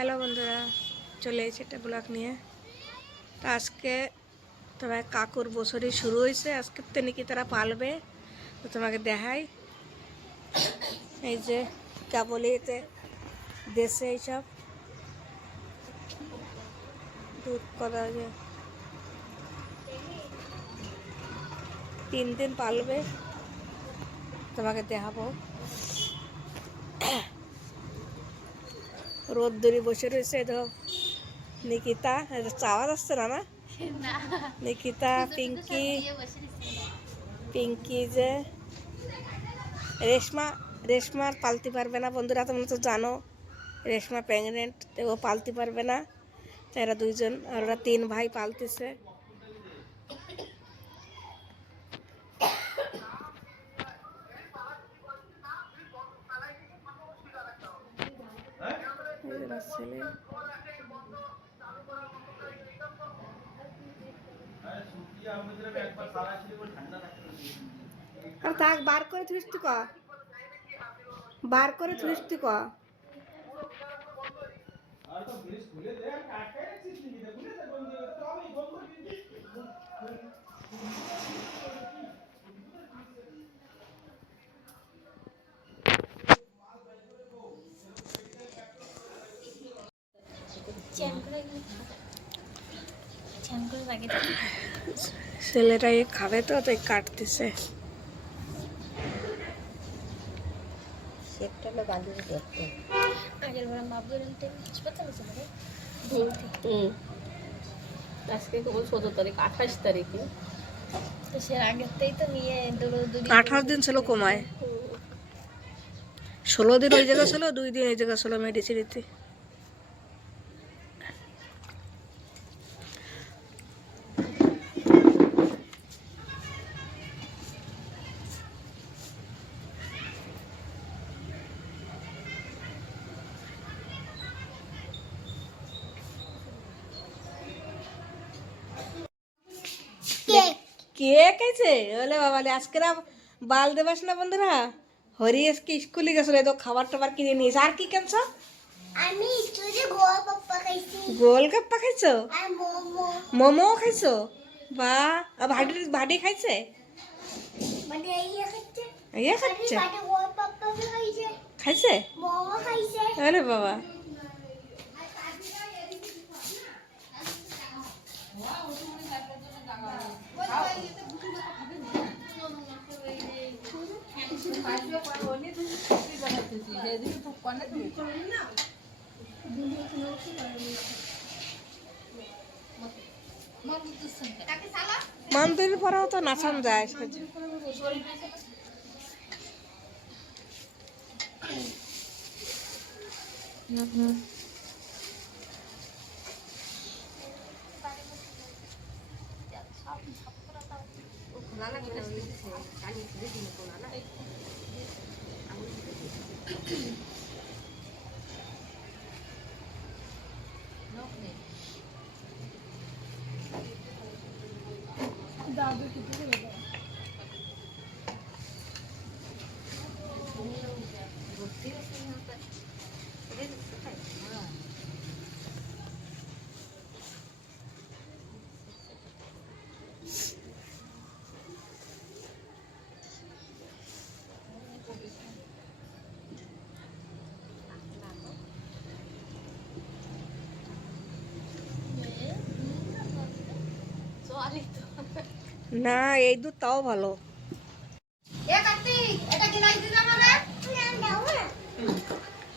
Hello বন্ধুরা, চলে এসেছে একটা ব্লগ নিয়ে। তো আজকে তোমার কাকুর বছরই শুরু হয়েছে, আজকে তো নাকি তারা পালবে। তো তোমাকে দেখাই, এই যে কেবলিতে দেশে এইসব দুধ করা যে 3 দিন পালবে, তোমাকে দেখাবো। রোদ দূরে বসে রয়েছে, ধর নিকিতা, চাওয়া যাচ্ছে না না, নিকিতা, পিঙ্কি, পিঙ্কি যে রেশমা, রেশমার পালতে পারবে না বন্ধুরা, তোমরা তো জানো রেশমা প্রেগনেন্ট, তো ও পালতে পারবে না। তো এরা দুইজন, আর ওরা 3 ভাই পালতেছে। ছেলে আর থাক, বার করে থুইস্তি ক, বার করে থুইস্তি ক। ছেলেটা খাবে তো, তাই কাটতেছে। আজকে কেবল 14 তারিখ, 28 তারিখে তো সে আগেরটাই তো নিয়ে 18 দিন ছিল কমায়, 16 দিন ওই জায়গা ছিল, 2 দিন এই জায়গা ছিল মেডিসিনিতে। কেক আছে বলে বাবা, আজকে বাল দেবাস না বন্ধুরা। হরি আজকে স্কুলে গেছিল, তো খাবার টাবার কিনে নিয়েছে। আর কি কেনছো? আমি তুই গোলগাপ্পা খাইছি। গোলগাপ্পা খাইছো? আর মোমো। মোমো খাইছো? বা ভাডি ভাডি খাইছে? মানে ইয়ে খাইছে। ইয়ে খাচ্ছে? মানে গোলগাপ্পা খাইছে। খাইছে? মোমো খাইছে। আরে বাবা, মন্দির পরেও তো নাচান যায়। না, এই দুধ তাও ভালো।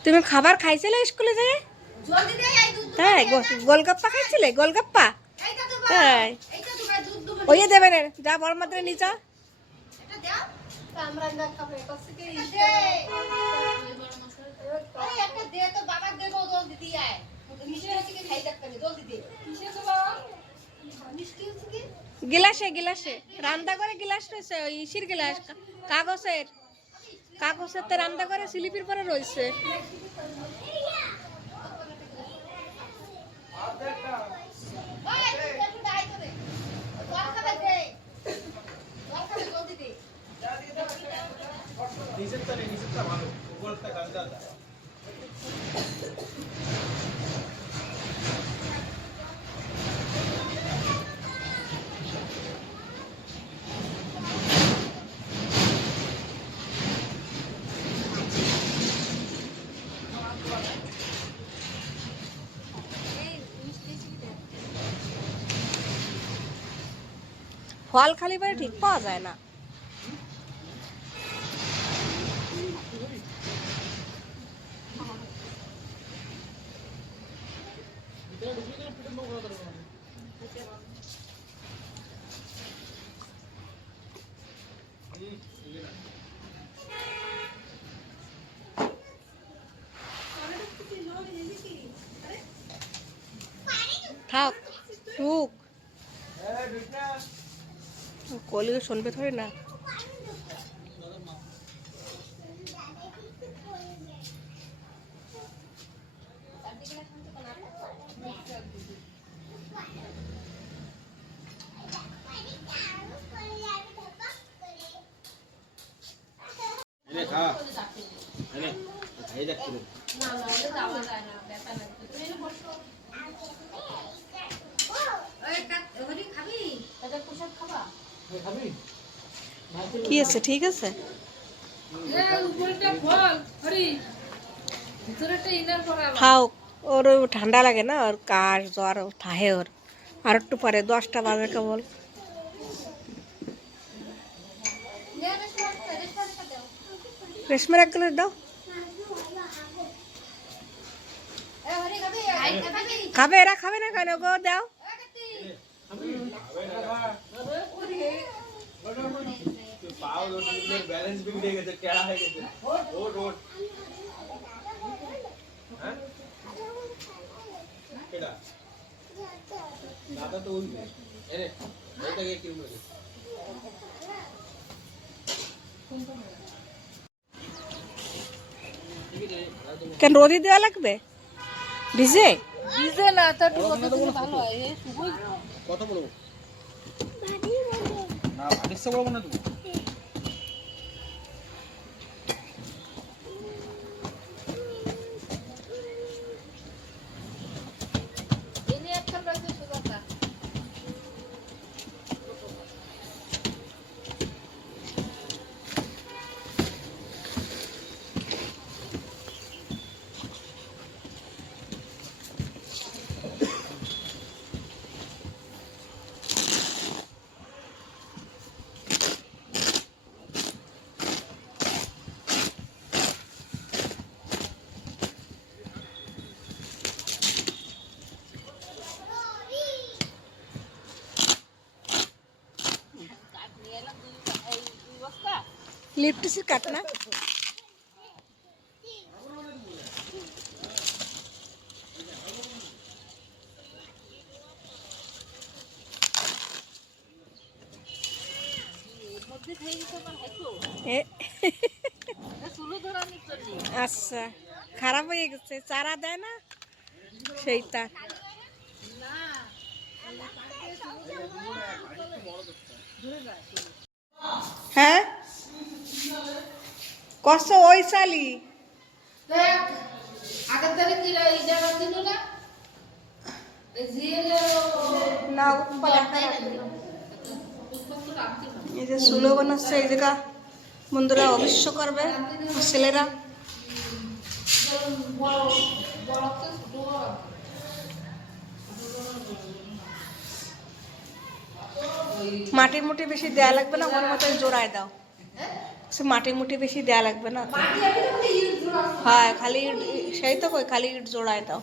তুমি খাবার খাইছিলে স্কুলে যেয়ে? তাই গোলগাপ্পা খাইছিলে? গোলগাপ্পা তাই ওই দেবে না, যা বড় মাত্রা নিচা। গিলাসে গিলাসে রান্না করে, গিলাস রয়েছে, ওই ইসির গিলাস, কাগজের, কাগজের তে রান্না করে স্লিপির পরে রয়েছে। ফল খালি পরে ঠিক পাওয়া যায় না। থাক টুক কলিকে শুনবে থোড়ি না। এনে খা এনে খাই যাচ্ছি না না ওদের যাওয়া যায় না, ব্যথা লাগবে। তুমি এনে বসো। এটা প্রসাদ খাবা? কি আছে ঠিক আছে? খাও, ওর ঠান্ডা লাগে না, ওর কাশ জ্বর থাহে ওর। আর একটু পরে 10টা বাজে কেবল। রেশমের এক গ্লাস দাও। খাবে, এরা খাবে না কেন গো? দাও। পাও রোটের ব্যালেন্স বিগড়ে গেছে, টেড়া হয়ে গেছে। ওট ওট হ্যাঁ কেডা দাদা তো ওই এনে এইটা কে কিউ করে কেন রোদি দেওয়া লাগবে ভিজে? ভিজে না, তো একটু রোদে দিলে ভালো হয়। এই শুধু কত বলবো না ভারিসে বলবো না তুমি এনে একটা রয়েছে সুগারটা। লিপটিসের কাট না? এ আচ্ছা, খারাপ হয়ে গেছে, চারা দেয় না সেইটা। হ্যাঁ কষ্ট ওই সালি আগের তারিখ এই জায়গা ছিল না, না এই যে সুলো বানাচ্ছে, এই জায়গা বন্ধুরা অবশ্য করবে ছেলেরা। মাটির মুটি বেশি দেয়া লাগবে না, আমার মতো জোড়ায় দাও। মাটির মুটি বেশি দেয়া লাগবে না, হ্যাঁ খালি সেই তো কই খালি ইট জোড়ায় দাও।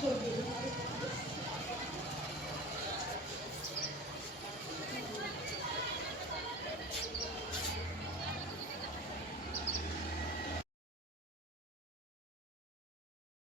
Thank you.